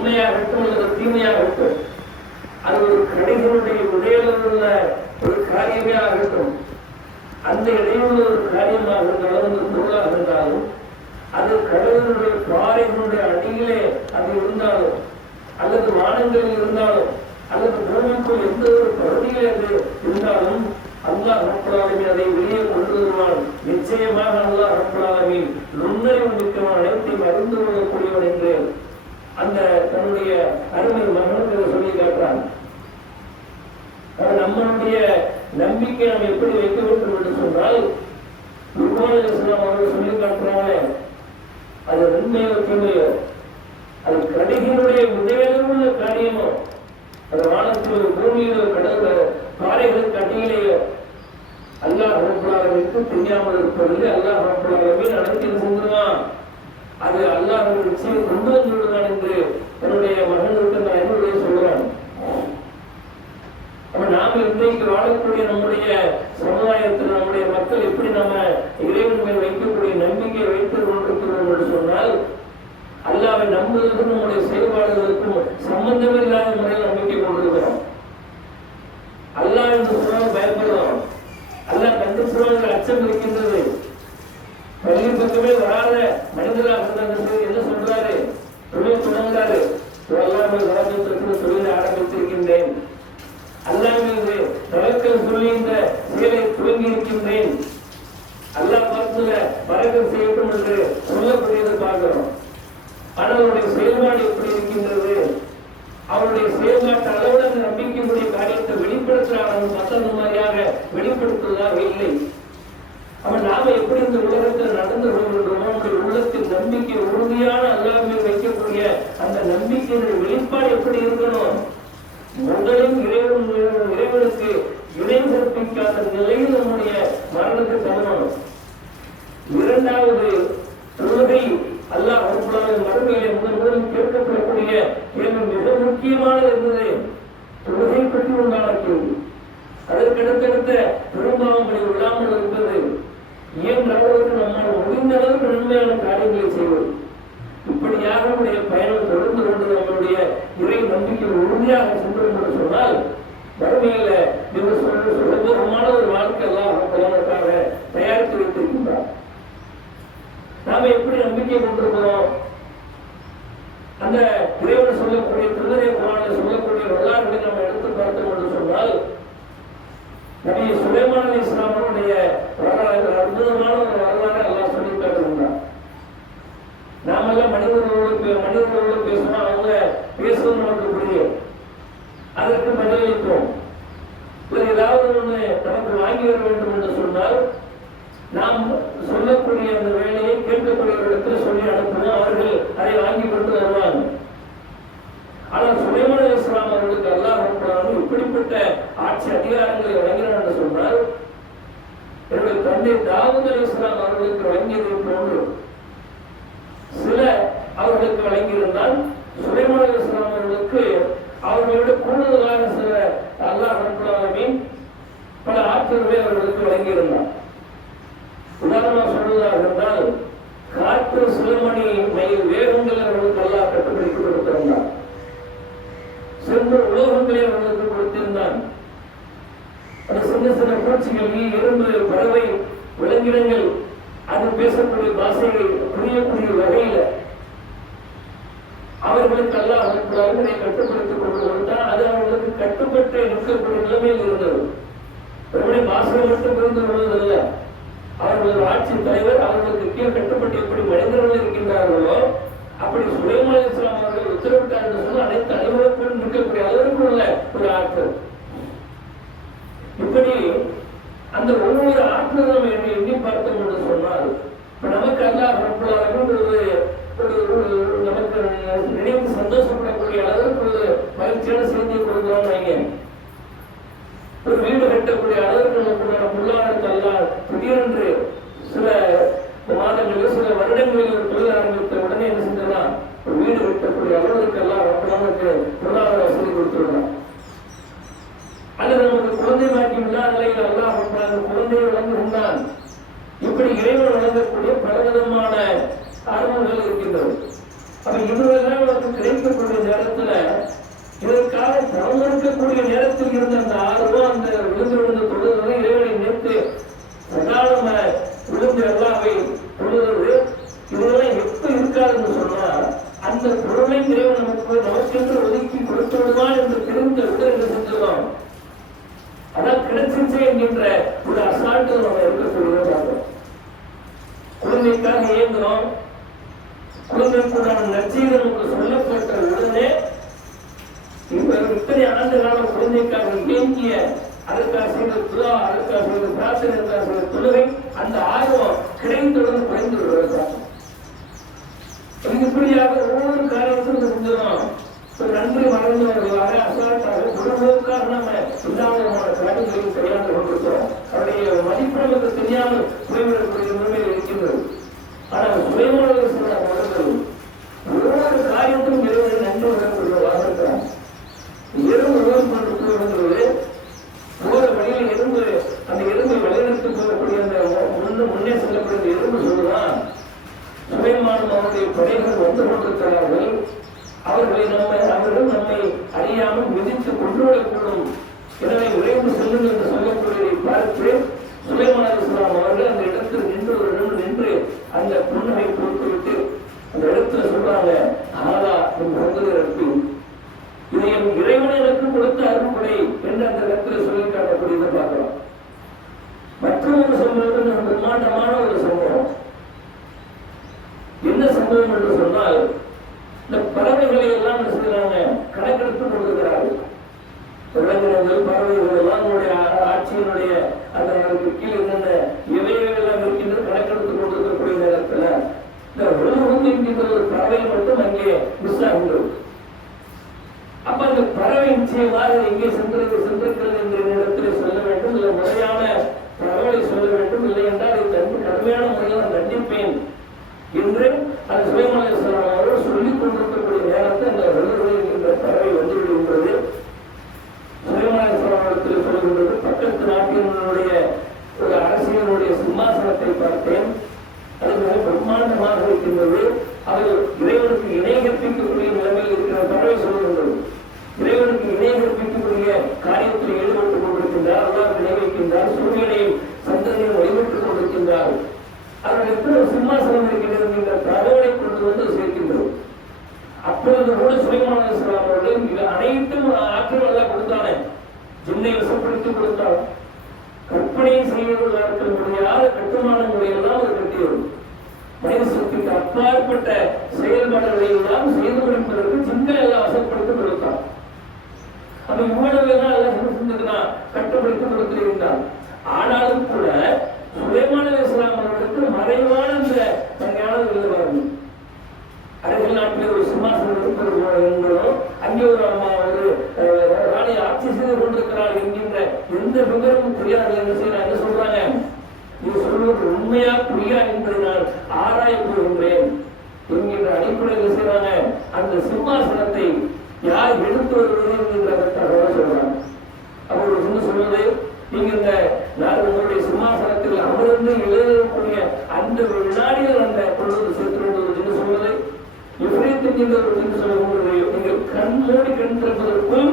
நன்மையாகட்டும் அல்லது தீமையாகட்டும், அது ஒரு கடைகளுடைய உடையிலுள்ள ஒரு காரியமே ஆகட்டும், அந்த இடையுள்ள ஒரு காரியமாக இருந்தாலும் ஒரு பொருளாக இருந்தாலும், அது கடவுளுடைய பாறைகளுடைய அடியிலே அது இருந்தாலும் அல்லது வானங்களில் இருந்தாலும் அல்லது பூமிக்குள் எந்த ஒரு பகுதியில் அது இருந்தாலும் அல்லாஹ் ரப்பல் ஆலமீன் அதை வெளியே கொண்டு வருவான். நிச்சயமாக அல்லாஹ் ரப்பல் ஆலமீன் நுண்ணறிவு மிக்கவன், அனைத்தையும் அறிந்து கொள்ளக்கூடியவன் என்று அந்த தன்னுடைய அருமை மகனுக்கு சொல்லி காட்டுறான். நம்மளுடைய நம்பிக்கை நாம் எப்படி வைக்க வேண்டும் என்று சொன்னால், லுக்மான் அலைஹிஸ்ஸலாம் அவர்கள் சொல்லி காட்டுறாங்க, அது நன்மையோ தீமையோ, அது கடைகளுடைய உதவியுள்ள காரியமோ, அது வானத்திலோ பூமியிலோ கடல்ல பாறைகளுக்கு அடியிலேயோ, அல்லாஹ் ரப்பல் ஆலமீனுக்கு தெரியாமல் இருப்பதில்லை. அல்லாஹ் ரப்பல் ஆலமீன் அனைத்தையும் செஞ்சிருவான். அது அல்லாஹ் நிச்சயம் கொண்டு வந்து விடுவான் என்று தன்னுடைய மகனுக்கு அந்த அறிவுரையை சொல்றான். அப்ப நாம இன்றைக்கு வாழக்கூடிய நம்முடைய சமுதாயத்தில் நம்முடைய மக்கள் எப்படி நம்ம இறைவன் மேல் வைக்கக்கூடிய நம்பிக்கையை வைத்துக் கொண்டிருக்கிறோம் என்று சொன்னால், அல்லாஹ்வை நம்புவதற்கும் நம்முடைய செயல்பாடுகளுக்கும் சம்பந்தம் இல்லாத முறையில் நம்பிக்கை கொண்டிருக்கிறோம். அல்லாஹ் என்று சொன்னால் பயப்படுறோம். அல்லாஹ் கண்டு சொல்வதற்கு அச்சம் இருக்கின்றது. பள்ளி பக்கமே வராத மனிதராக இருந்தால் என்ன சொல்றாரு? தொழில் தொடங்குறாரு. தொழிலை ஆரம்பித்திருக்கின்றேன், அல்லாஹ் மீது தவக்கல் சொல்லி இந்த செயலை துவங்கி இருக்கின்றேன், அல்லாஹ் பார்த்துல பரக்கத் செய்யட்டும் என்று சொல்லக்கூடியதை பார்க்கிறோம். ஆனால் அவருடைய செயல்பாடு எப்படி இருக்கின்றது? அவருடைய செயல்பாட்டு அளவுல அந்த நம்பிக்கையுடைய காரியத்தை வெளிப்படுத்துறாங்க, மற்ற மாதிரியாக வெளிப்படுத்துவதாக இல்லை. அவன் நாம எப்படி இந்த உலகத்தில் நடந்து கொள்கின்றோமோ, நம்முடைய உள்ளத்தில் நம்பிக்கை உறுதியான அல்லாஹ் மேல் வைக்கக்கூடிய அந்த நம்பிக்கையினுடைய வெளிப்பாடு எப்படி இருக்கணும்? முதலில் இறைவனுக்கு இணை கற்பிக்காத நிலையில் நம்முடைய மரணத்தை தரணும். இரண்டாவது, தொழுகை அல்லாஹ் மறுமையிலே முதல் கேட்கப்படக்கூடிய கேள்வி மிக முக்கியமானது என்பது தொழுகை பற்றி உண்டான கேள்வி. அதற்கடுத்தடுத்த பெரும்பாவங்களை விடாமல் இருப்பது, இயன்ற அளவுக்கு நம்மால் முடிந்த அளவுக்கு நன்மையான காரியங்களை செய்வது. இப்படியாக நம்முடைய பயணம் தொடர்ந்து கொண்டு நம்மளுடைய இறை நம்பிக்கை உறுதியாக சென்று என்று சொன்னால், வறுமையில மிக சுலபமான ஒரு வாழ்க்கை எல்லாம் பலனுக்காக தயாரித்து வைத்திருக்கின்றார். நாம எப்படி நம்பிக்கை கொண்டிருக்கிறோம்? அந்த இறைவன் சொல்லக்கூடிய திருமறை குர்ஆனில் சொல்லக்கூடிய வரலாறுகளை நம்ம எடுத்து பார்த்தோம் என்று சொன்னால், நபி சுலைமான் அலைஹிஸ்ஸலாம் அவருடைய வரலாறு அற்புதமான ஒரு வரலாறு எல்லாம் சொல்லி காட்டுகின்றார். நாமெல்லாம் மனிதர்களோடு பேசணும், அவங்க பேசுவது நமக்கு புரியும், அதற்கு பதிலளிப்போம். ஏதாவது ஒன்று நமக்கு வாங்கி வர வேண்டும் என்று சொன்னால், நாம் சொல்லக்கூடிய அந்த வேலையை கேட்கக்கூடியவர்களுக்கு சொல்லி அனுப்புவோம், அவர்கள் அதை வாங்கி கொண்டு வருவாங்க. ஆனால் சுலைமான் அலைஹிஸ்ஸலாம் அவர்களுக்கு அல்லாஹ் ரப்பல் ஆலமீன் இப்படிப்பட்ட ஆட்சி அதிகாரங்களை வழங்கினார் என்று சொன்னால், என்னுடைய தந்தை தாவூத் அலைஹிஸ்ஸலாம் அவர்களுக்கு வழங்கியதை போன்று சில அவர்களுக்கு வழங்கியிருந்தால், சுலைமான் அலைஹிஸ்ஸலாம் அவர்களுக்கு அவர்களோட கூடுதலாக சில அல்லாஹ் ரப்பல் ஆலமீன் பல ஆட்சிகளை அவர்களுக்கு வழங்கியிருந்தார். உதாரணமாக சொல்வதாக இருந்தால், காற்று சில மணி மைல் வேகங்கள் அவர்களுக்கு அல்லாஹ் கட்டுப்படுத்தி கொடுத்திருந்தார். சிறந்த உலோகங்களை அவர்களுக்கு கொடுத்திருந்தான். அந்த சின்ன சின்ன பூச்சிகள், எறும்பு, பறவை, விலங்கினங்கள், அது பேசக்கூடிய பாஷையை புரியக்கூடிய வகையில அவர்களுக்கு அல்லாஹ் அவர்களை கட்டுப்படுத்திக் கொண்டு வந்தால், அது அவர்களுக்கு கட்டுப்பட்டு நிற்கக்கூடிய நிலைமையில் இருந்தது. அவருடைய பாஷையை மட்டும் புரிந்து கொள்வதில்லை, அவர்கள் ஆட்சி தலைவர் அவர்களுக்கு கீழ் கட்டுப்பட்டு எப்படி மனிதர்கள் இருக்கின்றார்களோ அப்படி சுலைமான் அலைஹிஸ்ஸலாம் அவர்கள் உத்தரவிட்டார் என்று சொன்னால் அனைத்து அனைவருக்கும் நிற்கக்கூடிய அளவிற்கு உள்ள ஒரு ஆற்றல். இப்படி அந்த ஒவ்வொரு ஆற்றலும் நம்ம எண்ணி பார்த்தோம் என்று சொன்னால், நமக்கு அல்லாஹ் ரப்பல் ஆலமீன் நமக்கு நினைவு சந்தோஷப்படக்கூடிய அளவிற்கு ஒரு மகிழ்ச்சியான செய்தியை கொடுக்கிறோம். வைங்க, ஒரு வீடு கட்டக்கூடிய அளவிற்கு நமக்கு பொருளாதாரத்தை அல்லாஹ் திடீரென்று சில மாதங்களில் சில வருடங்களில் ஒரு தொழில் ஆரம்பித்த உடனே என்ன செஞ்சா, ஒரு வீடு கட்டக்கூடிய அளவிற்கு எல்லாம் நமக்கு பொருளாதார வசதி கொடுத்துருக்கலாம். அல்லது நமக்கு குழந்தை பாக்கியம் இல்லாத நிலையில் அல்லாஹ் குழந்தையை வழங்குகின்றான். இப்படி இறைவன் வழங்கக்கூடிய பலவிதமான ஆர்வங்கள் இருக்கின்றது. அப்ப இதுவெல்லாம் நமக்கு கிடைக்கக்கூடிய இறைவன் நமக்கென்று ஒதுக்கி கொடுத்து விடுவான் என்று தெரிந்த உடல் என்ன செஞ்சிருக்கோம். அதான் கிடைச்சிச்சு என்கின்ற ஒரு அசால்ட்டு நம்ம இருக்கக்கூடியதாக குழந்தைக்காக இயங்குறோம். குழந்தைக்குண்டான நற்செய்தி நமக்கு சொல்லப்பட்ட உடனே இத்தனை ஆண்டு காலம் குழந்தைக்காக இயங்கிய அதற்காக செய்த துவா, அதற்காக செய்த பிரார்த்தனை, அதற்காக செய்த தொழுகை, அந்த ஆர்வம் கிடைத்தவுடன் குறைந்து விடுவதற்காக இப்படியாக ஒவ்வொரு காரியத்திலும் செஞ்சோம். நன்றி மறந்தவர்களாக அசால்ட்டாக குடும்பத்துக்காக நம்ம இல்லாதமான காரியங்களையும் கையாண்டு கொண்டிருக்கிறோம். அவருடைய மதிப்பு நமக்கு தெரியாமல் குறைவிடக்கூடிய நிலைமையில் இருக்கின்றது. ஆனால் சுயமாக சில அவர்கள் ஒவ்வொரு காரியத்திலும் இறைவனை நன்றி உணர்வுள்ளதாக இருக்கிறார். எறும்பு உணர்வு போற வழியில் எறும்பு அந்த எறும்பை வழிநடத்தி போகக்கூடிய அந்த முன்னே செல்லக்கூடிய எறும்பு சொல்லுதான், சுயமானும் அவருடைய படைகள் வந்து கொண்டிருக்கிறார்கள், அவர்கள் நம்மை அறியாமல் மிதித்து கொண்டுவிடக்கூடும், எனவே விரைந்து செல்லும் என்று சொல்லக்கூடியதை பார்த்து சுலைமான் அலைஹிஸ்ஸலாம் அவர்கள் அந்த இடத்தில் நின்று அந்த புன்னகை போட்டுவிட்டு அந்த இடத்துல சொல்றாங்க, ஆதா என் சகோதரருக்கு இது என் இறைவனை எனக்கு கொடுத்த அருள்படை என்று அந்த இடத்துல சொல்லி காட்டக்கூடியதை பார்க்கிறோம். மற்றொரு சம்பவம் பிரம்மாண்டமான ஒரு சம்பவம். என்ன சம்பவம் என்று சொன்னால், இந்த பறவைகளை எல்லாம் செய்யறாங்க, கணக்கெடுத்து கொண்டிருக்கிறார்கள். விலங்கினங்கள் பறவைகள் எல்லாம் ஆட்சியினுடைய அந்த கீழ் என்னென்ன இவைகளெல்லாம் இருக்கின்ற கணக்கெடுத்து கொண்டிருக்கக்கூடிய நேரத்தில் இந்த உலகம் என்கின்ற ஒரு பறவை மட்டும் அங்கே மிஸ் ஆகின்றது. அப்ப அந்த பறவை நிச்சயமாக எங்கே சென்றிருக்கிறது என்ற இடத்திலே சொல்ல வேண்டும், இல்லை முறையான தகவலை சொல்ல வேண்டும், இல்லை என்றால் கடுமையான முறையில் நான் தண்டிப்பேன் என்று அந்த சுலைமான் அலைஹிஸ்ஸலாம் அவர்கள் சொல்லிக் கொண்டிருக்கக்கூடிய நேரத்தை அந்த வெள்ளை என்கின்ற பறவை வந்துவிடுகின்றது. சுலைமான் அலைஹிஸ்ஸலாம் அவர்கள் சொல்கின்றது, பக்கத்து நாட்டினுடைய ஒரு அரசியலுடைய சிம்மாசனத்தை பார்த்தேன், அது மிக பிரம்மாண்டமாக இருக்கின்றது, அவர்கள் இறைவனுக்கு இணை கற்பிக்கக்கூடிய நிலைமையில் இருக்கிற பறவை சொல்கின்றது. இறைவனுக்கு இணை கற்பிக்கக்கூடிய காரியத்தில் ஈடுபட்டுக் கொண்டிருக்கின்றார், அல்லாஹ் இணை வைக்கின்றார், சூரியனையும் சந்திரனையும் வழிபட்டுக் கொண்டிருக்கின்றார், அவர்கள் எத்தனை சிம்மாசனம் இருக்கின்றது என்ற தகவலை கொண்டு வந்து சேர்க்கின்றது. அப்பொழுது கூட சுலைமான் அலைஹிஸ்ஸலாம் அவர்கள் இது அனைத்தும் ஆற்றல் எல்லாம் கொடுத்தானே, ஜின்னை வசப்படுத்தி கொடுத்தார், கற்பனை செய்வதற்கு முடியாத கட்டுமான முறையெல்லாம் அவர் கட்டியது. மனித சக்திக்கு அப்பாற்பட்ட செயல்பாடுகளை எல்லாம் செய்து முடிப்பதற்கு ஜின்களை எல்லாம் வசப்படுத்தி கொடுத்தார். அது இவ்வளவு எல்லாம் கட்டுப்படுத்தி கொடுத்திருந்தார். ஆனாலும் கூட சுலைமான் அலைஹிஸ்ஸலாம் அவர்களுக்கு மறைவான அந்த ஞானம் எழுதுவார்கள். அரபில் நாட்டில் ஒரு சிம்மாசனம் இருப்பது என்பதும் அங்கே ஒரு ராணி ஆட்சி செய்து கொண்டிருக்கிறார் என்கின்ற எந்த விவரமும் தெரியாது. என்ன சொல்றாங்க, நீ சொல்வது உண்மையா புரியா என்பதை நான் ஆராய போகின்றேன் என்கின்ற அடிப்படையில் செய்றாங்க. அந்த சிம்மாசனத்தை யார் எடுத்து வருவது என்கின்ற தகவல் சொல்றாங்க. அவர்கள் என்ன சொல்வது, நீங்க இந்த நான் உங்களுடைய சிம்மாசனத்தில் அமர்ந்து எழுதக்கூடிய அந்த வினாடிகள் அந்த கொள்வது சேர்த்து என்று சொல்வது நீங்கள் கண் மூடி கண் திறப்பதற்கும்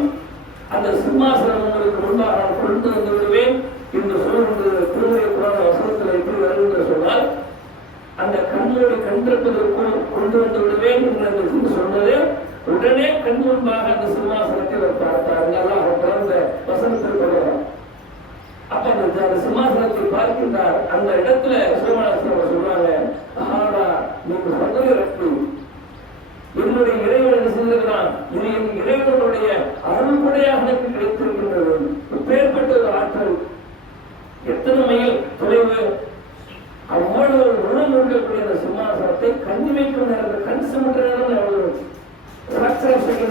அந்த சிம்மாசனம் உங்களுக்கு முன்பாக நான் கொண்டு வந்து விடுவேன் என்று சொல்கின்ற திருமுறை புராண வசனத்தில் எப்படி வருகின்ற சொன்னால், அந்த கண்ணோடு கண் திறப்பதற்கும் கொண்டு வந்து விடுவேன் என்று சொன்னது உடனே கண் முன்பாக அந்த சிம்மாசனத்தை அவர் பார்த்தார்கள். அவர் பிறந்த வசனத்தில் கொள்வார். அப்ப அந்த சிம்மாசனத்தை பார்க்கின்றார். அந்த இடத்துல சுலைமான் சொல்றாங்க, ஆனா நீங்க சொன்னது என்னுடைய இறைவன் செய்திருக்கிறான், இது என் இறைவனுடைய அருள்படையாக எனக்கு கிடைத்திருக்கின்றது. பேர்பட்ட ஒரு ஆற்றல், எத்தனை மைல் தொலைவு, அவ்வளவு உணவு இருக்கக்கூடிய அந்த சிம்மாசனத்தை கண்ணி வைக்கும் நேரத்தில் கண் சுமற்ற நேரம்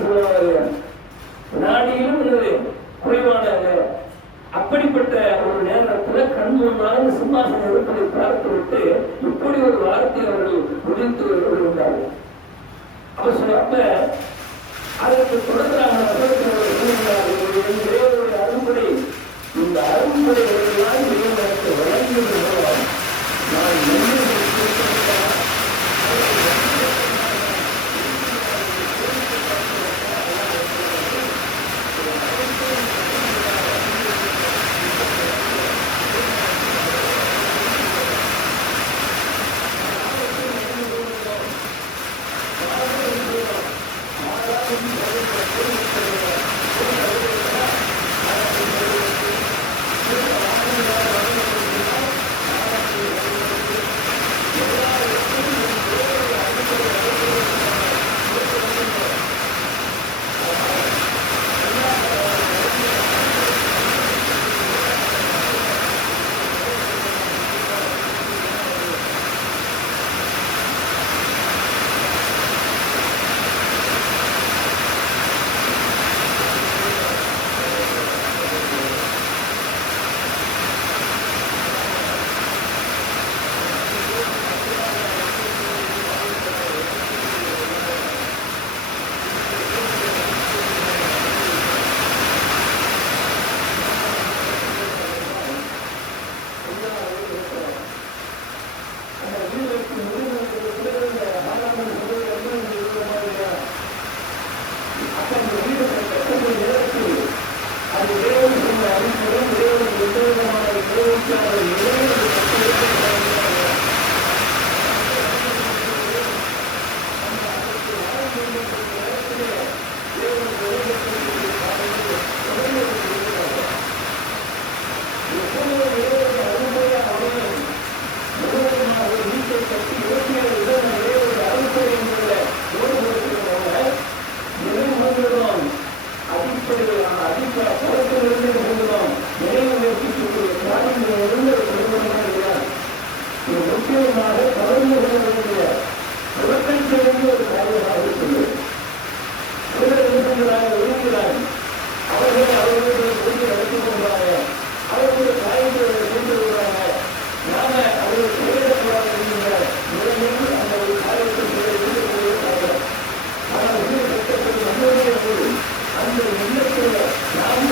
சொல்லுவாங்க, நாடியிலும் குறைவான அப்படிப்பட்ட ஒரு நேரத்தில் கண் முன்னாக சிம்மாசனம் இருப்பதை பார்த்து விட்டு இப்படி ஒரு வார்த்தை அவர்கள் உதிர்த்து வருகின்றார்கள். அப்ப அதற்கு தொடர்பாக அரும்படி இந்த அரும்படைகளெல்லாம் இறைவனுக்கு வழங்குவது மூலம் நான் வாழ்கிறாங்க, இருக்கிறாங்க. அவர்கள் அவர்களுடைய கொள்கை நடத்தி கொள்றாங்க, அவர்களுடைய காயங்களை கொண்டு வருவாங்க. நாம அவர்கள் கையிடக்கூடாது என்கிற நிலையில் அந்த ஒரு காரியத்தை செய்ய. ஆனால் சட்டத்தில் நம்முடைய அந்த எண்ணத்தில் நாம் தான்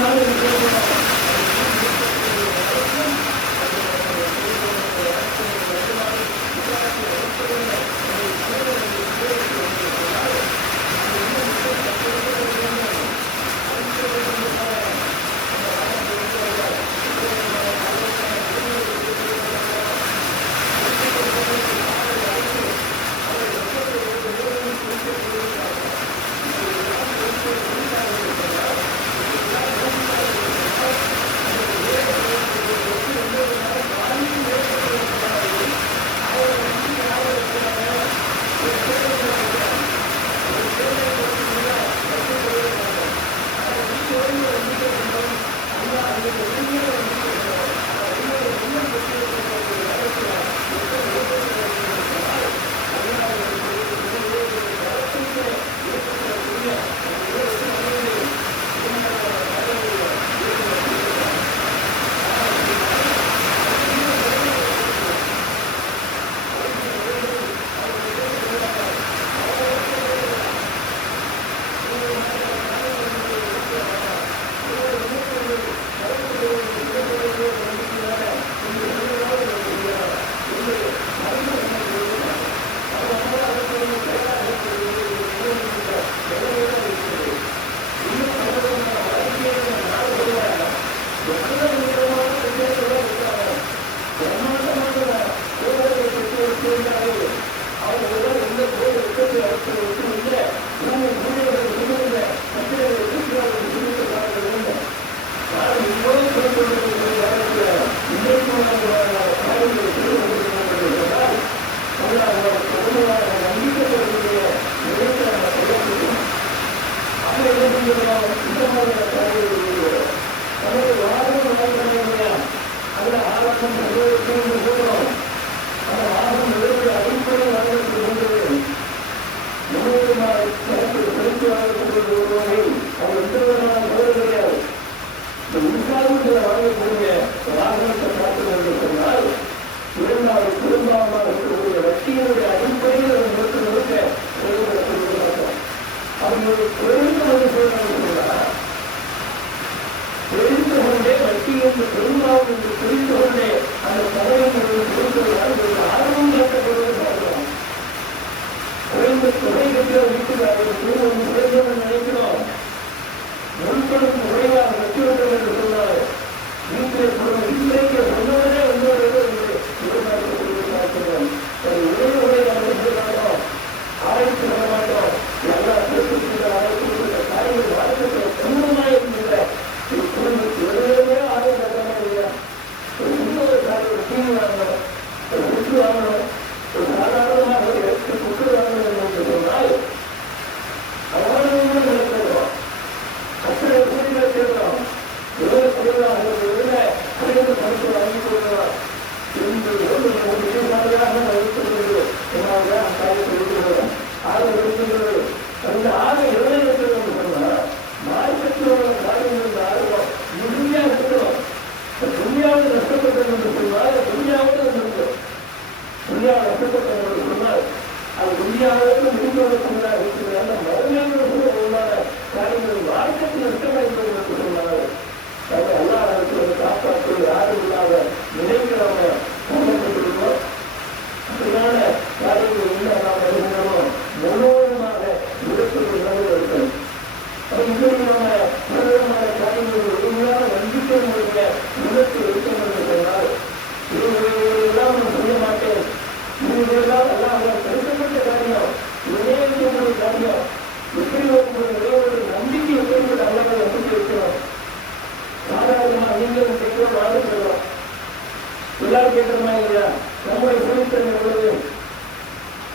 எல்லாரும் கேட்கிறமா இல்லையா? நம்முடைய பொது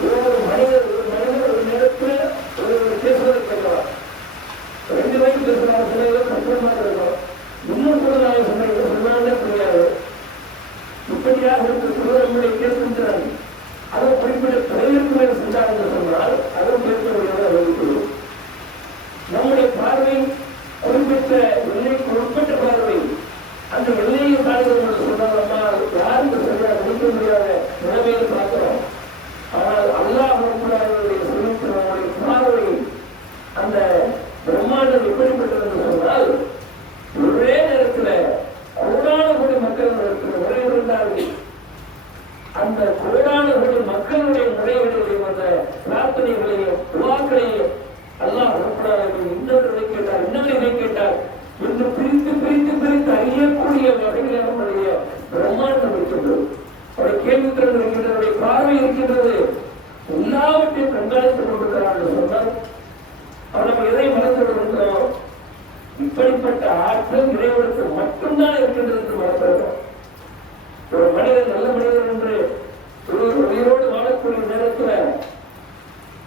ஒரு மனிதர் ஒரு நேரத்தில் ஒரு பேசுவதை கேட்கலாம். 2 வயசு பேசுறாங்க, சில கஷ்டமா இருக்கும். இன்னும் கூட நான் சொன்ன சொன்னாலே புரியாது. இப்படியாக நம்முடைய கேட்கின்றாங்க. அதை குறிப்பிட்ட தொழிலுக்கு மேல் சென்றாங்க சொன்னால் அதுவும் கேட்க முடியாத வகுப்பு. நம்முடைய பார்வை குறிப்பிட்ட எல்லைக்கு உட்பட்ட பார்வை. அந்த எல்லையை தாழ்கிறது என்று சொன்னால் நம்மால் யாருக்கு சரியாக நினைக்க முடியாத நிலைமையில் பார்க்கிறோம். ஆனால் அல்லாஹ் ரப்பல் சொல்லிட்டு நம்முடைய பார்வை அந்த பிரம்மாண்டம் எப்படிப்பட்டது என்று சொன்னால், ஒரே நேரத்தில் கோடான கோடி மக்கள் முறையிடுகிறார்கள். அந்த கோடான கோடி மக்களுடைய முறைகளிலையும் அந்த பிரார்த்தனைகளையும் துவாக்களையும் அல்லாஹ் ரப்பல் இன்னொரு கேட்டார், இன்னொரு கேட்டார் என்று பிரித்து பிரித்து பிரித்து அறியக்கூடிய வகையில் நம்முடைய பிரம்மாண்டம் இருக்கின்றது. அவருடைய கேள்வித்திறன் இருக்கின்றது, அவருடைய பார்வை இருக்கின்றது. எல்லாவற்றையும் கண்காணித்துக் கொண்டிருக்கிறார் என்று சொன்னால் அவர் நம்ம எதை மறந்து கொண்டிருக்கிறோம்? இப்படிப்பட்ட ஆற்றல் இறைவனுக்கு மட்டும்தான் இருக்கின்றது என்று மறக்கிறோம். ஒரு மனிதன் நல்ல மனிதன் என்று உயிரோடு வாழக்கூடிய நேரத்தில்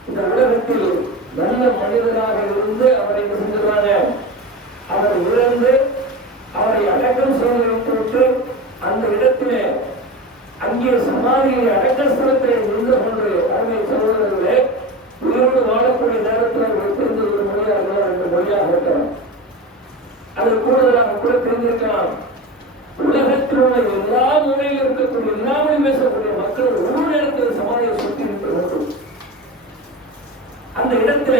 இந்த உலகத்தில் நல்ல மனிதராக இருந்து அவரை செஞ்சுறாங்க, அவர் இழந்து அவரை அடக்கம் செய்து வைத்துவிட்டு அந்த இடத்திலே அங்கே சமாதியை அடக்கஸ்தலத்தை நின்று கொண்டு அருமை சகோதரர்களே, உயிரோடு வாழக்கூடிய நேரத்தில் வைத்திருந்தது ஒரு மொழியாக ரெண்டு மொழியாக இருக்கலாம். அது கூடுதலாக கூட தெரிந்திருக்கலாம். உலகத்தில் உள்ள எல்லா மூலையில் இருக்கக்கூடிய எல்லாமே பேசக்கூடிய மக்கள் ஒரு நேரத்தில் சமாதியை சுற்றி நின்று வேண்டும். அந்த இடத்துல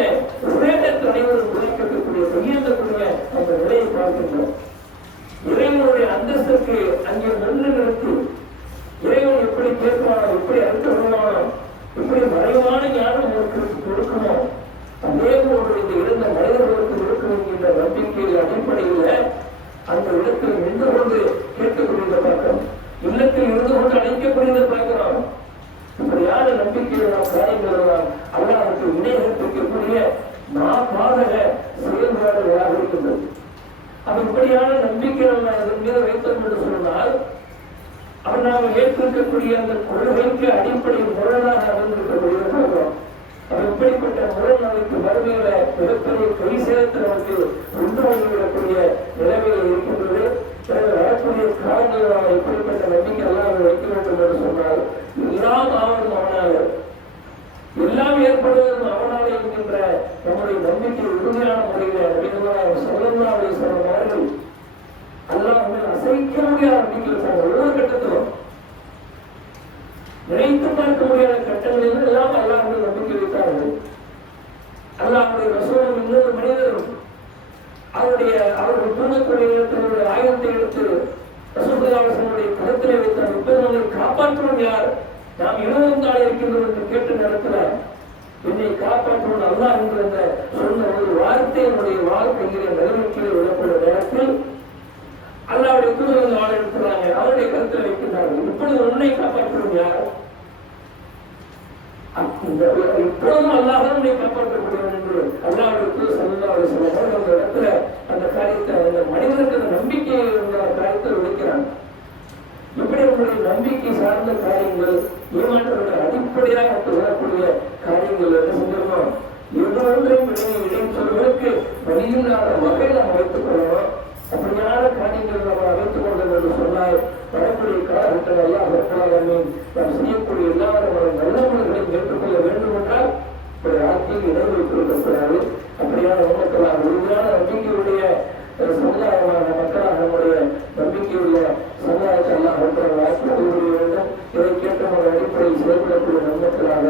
ஒரே நேரத்தில் அனைவரும் உழைக்கக்கூடிய கையேந்தக்கூடிய அந்த நிலையை பார்க்கின்றோம். இறைவனுடைய அந்தஸ்துக்கு அங்கே நின்று நிறுத்தி இறைவன் எப்படி கேட்பானோ, எப்படி அறுத்து வருவானோ, எப்படி மறைவான ஞானம் அவர்களுக்கு கொடுக்குமோ, அதே போன்று இந்த இழந்த மனிதர்களுக்கு இருக்கும் என்கின்ற நம்பிக்கையில் அடிப்படையில் அந்த இடத்தில் நின்று கொண்டு கேட்கக்கூடியதை பார்க்கிறோம். இல்லத்தில் இருந்து கொண்டு அழைக்கக்கூடியதை பார்க்கிறோம். இப்படியான நம்பிக்கையில் நாம் காரியங்கள் அல்லாஹ்வுக்கு இணையத்திற்கக்கூடிய பாதக செயல்பாடுகளாக இருக்கின்றது. அது இப்படியான நம்பிக்கை நம்ம இதன் மீது வைத்தோம் என்று சொன்னால், அவர் நாம் ஏற்றிருக்கக்கூடிய அந்த கொள்கைக்கு அடிப்படை முரணாக அமைந்திருக்கக்கூடிய பார்க்கிறோம். அது இப்படிப்பட்ட முரண் நமக்கு வறுமையில மிகப்பெரிய கை சேர்த்து நமக்கு கொண்டு வந்துவிடக்கூடிய நிலைமையில் இருக்கின்றது. வரக்கூடிய காலங்களில் இப்படிப்பட்ட நம்பிக்கை எல்லாம் வைக்க வேண்டும் என்று சொன்னால், எல்லாம் ஆவதும் அவனாக, எல்லாம் ஏற்படுவதும் அவனாக என்கின்ற நம்முடைய நம்பிக்கை உறுதியான முறையில் சொல்லலாம் சொன்னவர்கள் அல்லாஹ் அசைக்க முடியாத நம்பிக்கை ஒவ்வொரு கட்டத்திலும் நினைத்து பார்க்க முடியாத கட்டங்களில் எல்லாம் அல்லாஹ்வுடைய நம்பிக்கை வைத்தார்கள். அல்லாஹ்வுடைய ரசூலும் இன்னொரு மனிதரும் அவர்கள் தூங்கக்கூடிய இடத்தினுடைய ஆயுதத்தை எடுத்து ரசூலுல்லாஹி கருத்திலே வைத்தார். இப்போது நம்மை காப்பாற்றுவோம் யார்? நாம் இருவரும் தான் இருக்கின்றோம் என்று கேட்ட நேரத்தில் என்னை காப்பாற்றுவோம் அல்லாஹ் என்கிற சொன்ன ஒரு வார்த்தை என்னுடைய வாழ்க்கையிலே நிறைவேற்றில் விடப்பட்ட நேரத்தில் அல்லாஹ்வுடைய தூதர்கள் ஆள் எடுக்கிறாங்க, அவருடைய கருத்தில் வைக்கின்றார்கள். இப்பொழுது உன்னை காப்பாற்றுவோம் யார்? இப்பொழுதும் அல்லாஹ் உன்னை காப்பாற்றப்படுவான் என்று அல்லாஹ்வுடைய தூதர் ஸல்லல்லாஹு அலைஹி வஸல்லம் அந்த இடத்துல அந்த காரியத்தை அந்த மனிதனுக்கு அந்த நம்பிக்கையை காரியத்தை விடுக்கிறாங்க. இப்படி உங்களுடைய நம்பிக்கை சார்ந்த காரியங்கள் ஏமாற்றங்களை அடிப்படையாக வரக்கூடிய காரியங்கள் என்ன செஞ்சிருக்கோம்? எவ்வளவு இடையும் சொல்வதற்கு வழியில்லாத வகையில் நாம் வைத்துக் கொள்ளணும். அப்படியான காரியங்கள் நம்ம அமைத்துக் கொண்டோம் என்று சொன்னால் வரக்கூடிய காலகட்டங்கள் எல்லாம் அதற்காக நாம் செய்யக்கூடிய எல்லா நல்ல மனிதர்களையும் ஏற்றுக்கொள்ள வேண்டும் என்றால் ஒரு ஆட்சியில் இடம் வைத்திருக்கக்கூடாது. அப்படியான மக்களாக உறுதியான நம்பிக்கையுடைய சமுதாயமான மக்களாக நம்முடைய நம்பிக்கையுள்ள சமுதாயத்தை எல்லாம் வாய்ப்பு வேண்டும். இதை கேட்ட ஒரு அடிப்படையில் செயல்படக்கூடிய நம்பர்களாக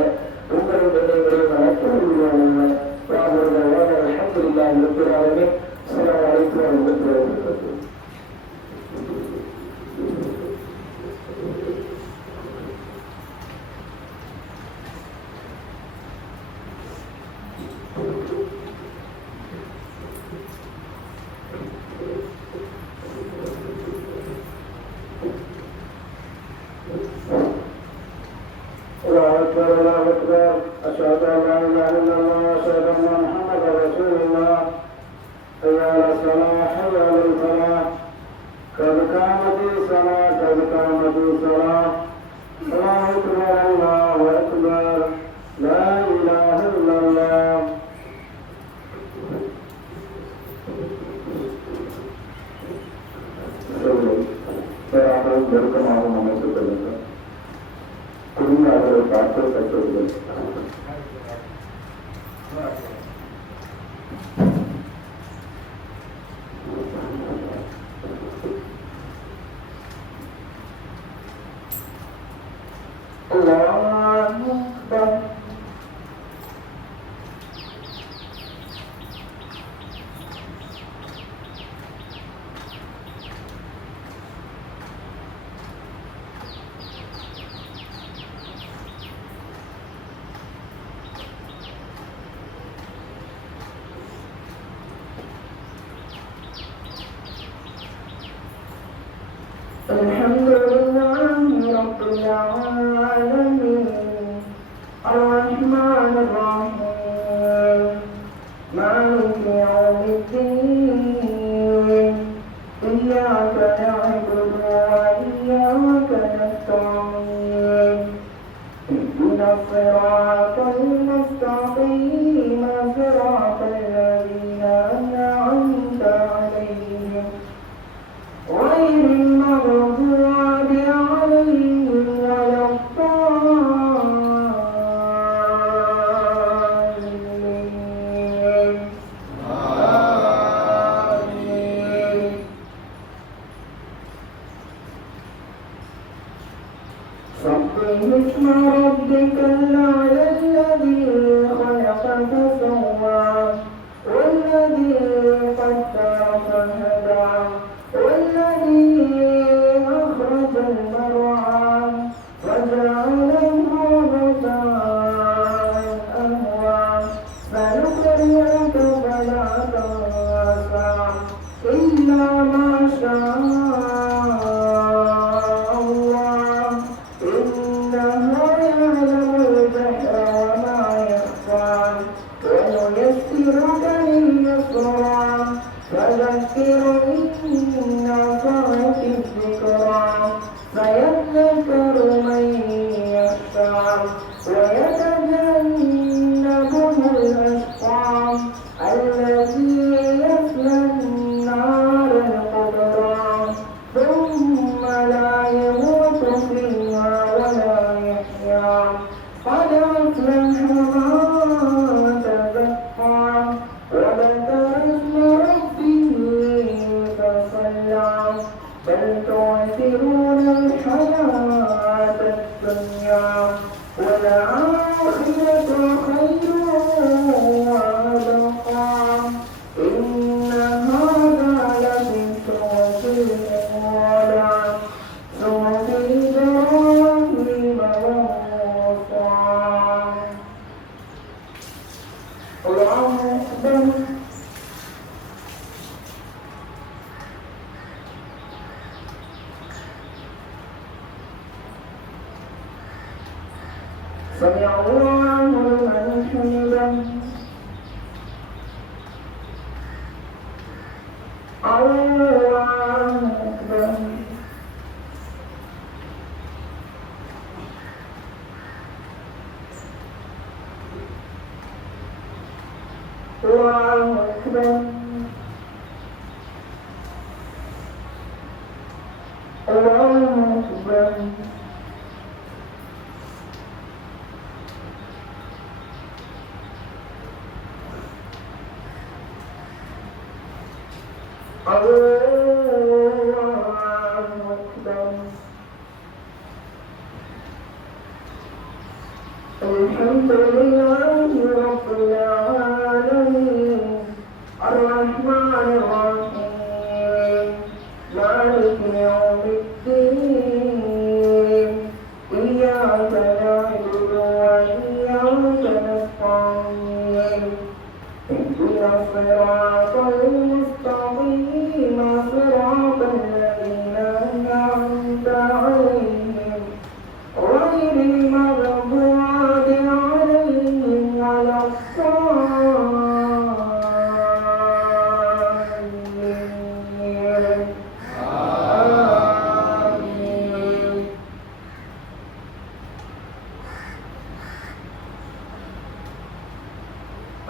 உங்களுடைய நிலைகளையும் அழைக்கக்கூடிய அல்ஹம்துலில்லாஹ் ரப்பில் ஆலமீன். அஸ்ஸலாமு அலைக்கும் வரஹ்மத்துல்லாஹி வபரகாத்துஹு. أشهد أن لا إله إلا الله وأشهد أن محمدا رسول الله. حي على الصلاة حي على الفلاح قد قامت الصلاة قد قامت الصلاة. الله أكبر الله أكبر لا إله إلا الله. நெருக்கமாகவும் அமைத்துக் கொள்ளுங்கள். குடும்ப பார்த்து கற்றுக் سمع الله لمن حمده الله أكبر الله أكبر الله أكبر الحمد لله رب العالمين الرحمن الرحيم مالك يوم الدين إياك نعبد وإياك نستعين اهدنا الصراط المستقيم صراط الذين أنعمت عليهم غير المغضوب عليهم ولا الضالين آمين.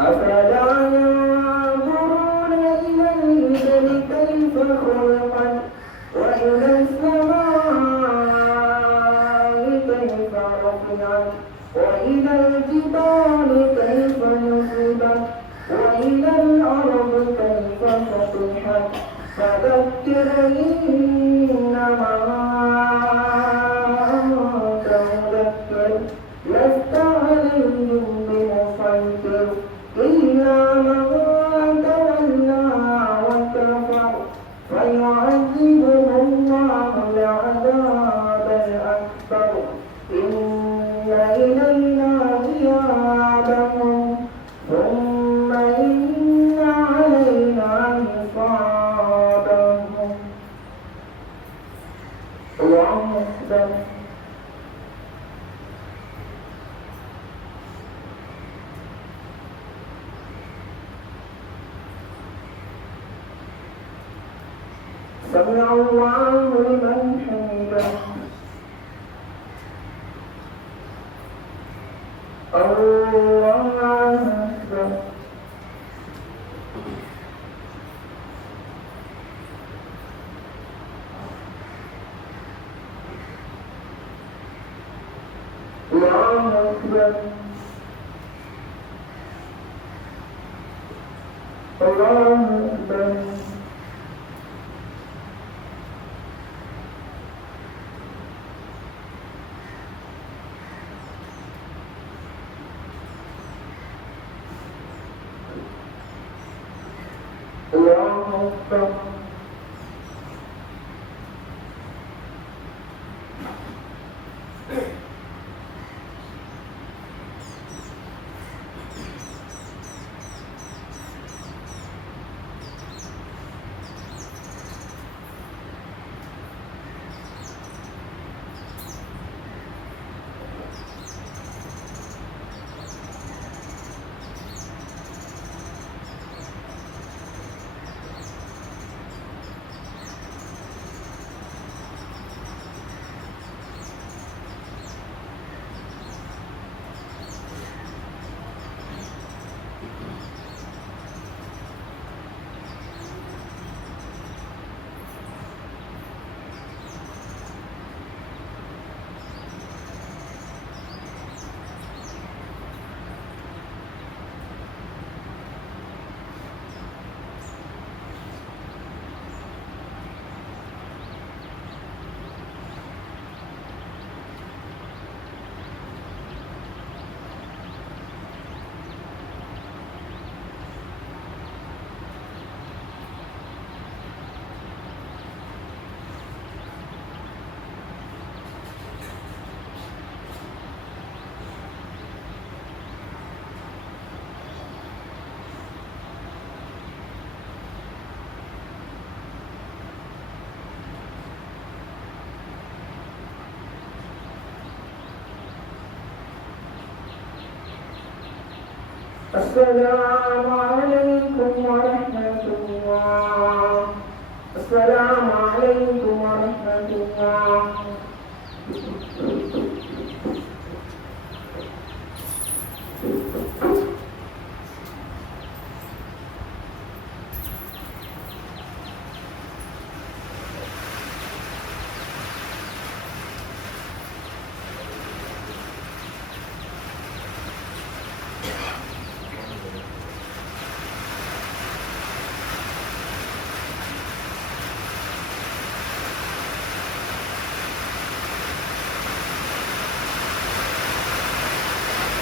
أفلا ينظرون إلى الإبل كيف خلقت وإلى السماء كيف رفعت وإلى الجبال كيف نصبت وإلى الأرض كيف سطحت فذكر إنما أنت مذكر لست عليهم بمسيطر إلا من تولى وكفر فيعذبه الله العذاب الأكبر إن إلينا إيابهم ثم إن علينا حسابهم. الله أكبر. سمع الله لمن حمده الله أكبر. الله أكبر. الله أكبر. الله أكبر. السلام عليكم